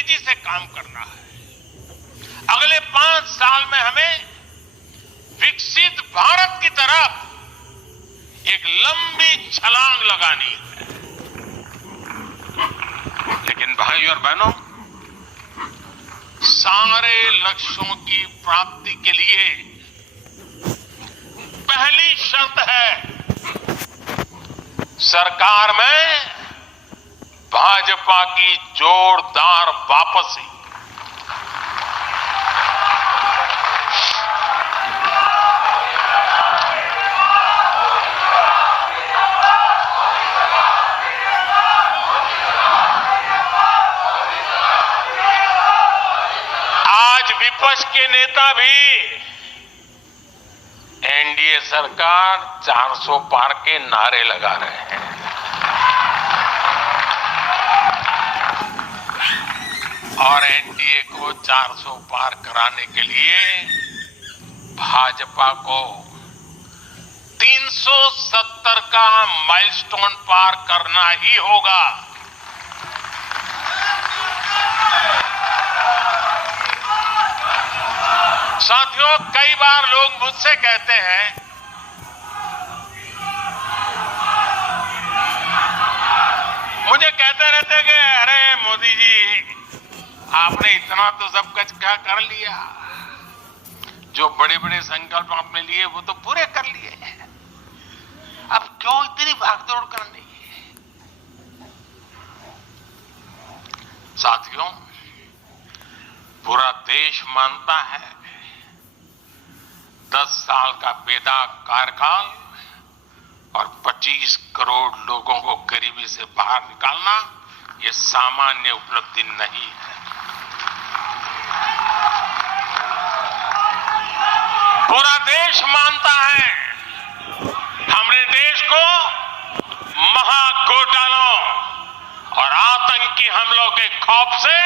तेजी से काम करना है। अगले 5 साल में हमें विकसित भारत की तरफ एक लंबी छलांग लगानी है। लेकिन भाई और बहनों, सारे लक्ष्यों की प्राप्ति के लिए पहली शर्त है सरकार में भाजपा की जोरदार वापसी। आज विपक्ष के नेता भी एनडीए सरकार 400 पार के नारे लगा रहे हैं। और एनडीए को 400 पार कराने के लिए भाजपा को 370 का माइलस्टोन पार करना ही होगा। साथियों, कई बार लोग मुझसे कहते हैं मुझे कहते रहते कि अरे मोदी जी, आपने इतना तो सब कुछ क्या कर लिया, जो बड़े बड़े संकल्प आपने लिए वो तो पूरे कर लिए, अब क्यों इतनी भागदौड़ करनी। साथियों, पूरा देश मानता है 10 साल का बेदाग कार्यकाल और 25 करोड़ लोगों को गरीबी से बाहर निकालना ये सामान्य उपलब्धि नहीं है। पूरा देश मानता है हमने देश को महाघोटालों और आतंकी हमलों के खौफ से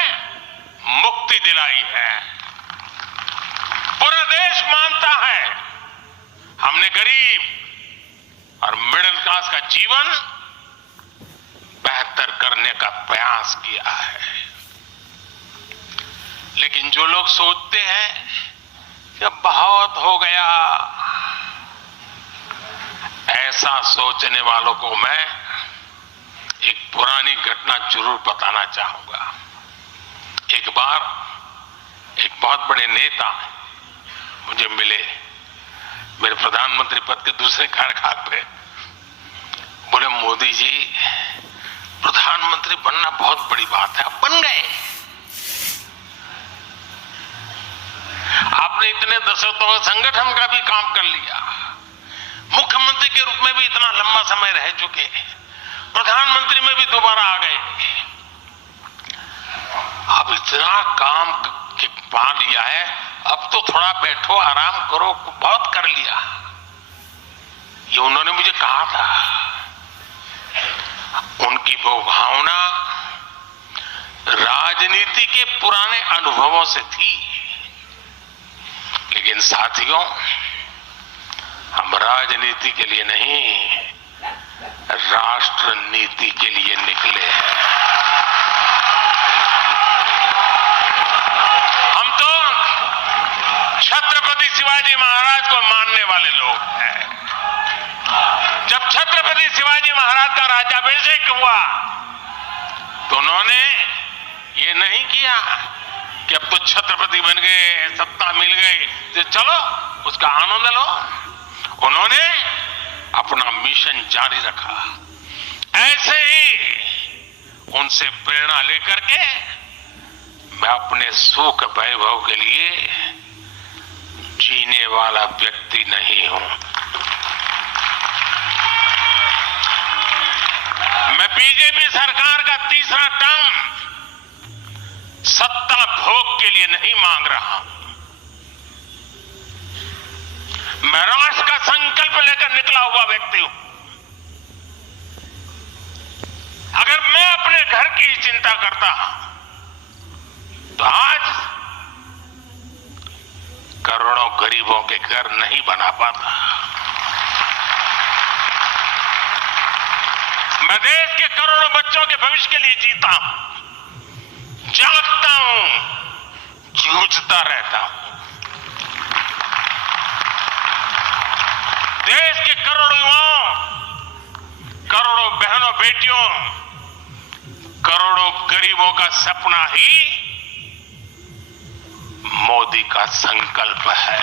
मुक्ति दिलाई है। पूरा देश मानता है हमने गरीब और मिडिल क्लास का जीवन बेहतर करने का प्रयास किया है। लेकिन जो लोग सोचते हैं कि बहुत हो गया, ऐसा सोचने वालों को मैं एक पुरानी घटना जरूर बताना चाहूंगा। एक बार एक बहुत बड़े नेता मुझे मिले, मेरे प्रधानमंत्री पद के दूसरे कार्यकाल पे। बोले, मोदी जी, प्रधानमंत्री बनना बहुत बड़ी बात है, आप बन गए। आपने इतने दशकों संगठन का भी काम कर लिया, मुख्यमंत्री के रूप में भी इतना लंबा समय रह चुके, प्रधानमंत्री में भी दोबारा आ गए, अब इतना काम पा लिया है, अब तो थोड़ा बैठो, आराम करो, बहुत कर लिया। ये उन्होंने मुझे कहा था। उनकी वो भावना राजनीति के पुराने अनुभवों से थी। लेकिन साथियों, हम राजनीति के लिए नहीं, राष्ट्र नीति के लिए निकले हैं। हम तो छत्रपति शिवाजी महाराज को मानने वाले लोग हैं। जब छत्रपति शिवाजी महाराज का राज्याभिषेक हुआ तो उन्होंने ये नहीं किया कि अब तो छत्रपति बन गए, सत्ता मिल गई, तो चलो उसका आनंद लो। उन्होंने अपना मिशन जारी रखा। ऐसे ही उनसे प्रेरणा लेकर के मैं अपने सुख वैभव के लिए जीने वाला व्यक्ति नहीं हूं। मैं बीजेपी सरकार का तीसरा टर्म सत्ता भोग के लिए नहीं मांग रहा हूं। मैं राष्ट्र का संकल्प लेकर निकला हुआ व्यक्ति हूं। अगर मैं अपने घर की चिंता करता तो आज करोड़ों गरीबों के घर नहीं बना पाता। मैं देश के करोड़ों बच्चों के भविष्य के लिए जीता हूं। जागता हूं, जूझता रहता हूं। देश के करोड़ों युवाओं, करोड़ों बहनों बेटियों, करोड़ों गरीबों का सपना ही मोदी का संकल्प है।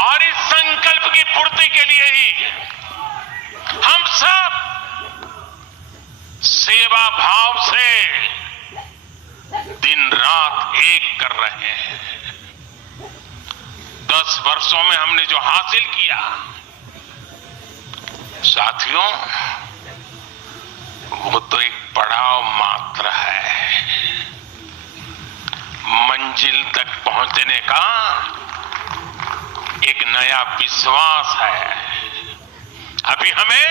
और इस संकल्प की पूर्ति के लिए ही हम सब सेवा भाव से दिन रात एक कर रहे हैं। 10 वर्षों में हमने जो हासिल किया, साथियों, वो तो एक पड़ाव मात्र है। मंजिल तक पहुंचने का एक नया विश्वास है। अभी हमें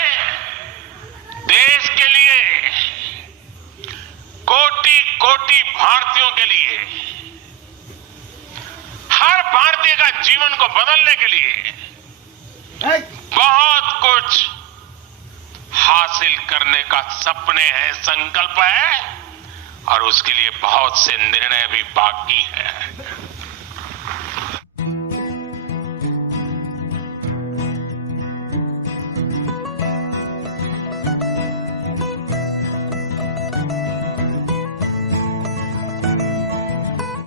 देश के लिए, कोटि कोटि भारतीयों के लिए, हर भारतीय का जीवन को बदलने के लिए बहुत कुछ हासिल करने का सपने हैं, संकल्प है, और उसके लिए बहुत से निर्णय भी बाकी है।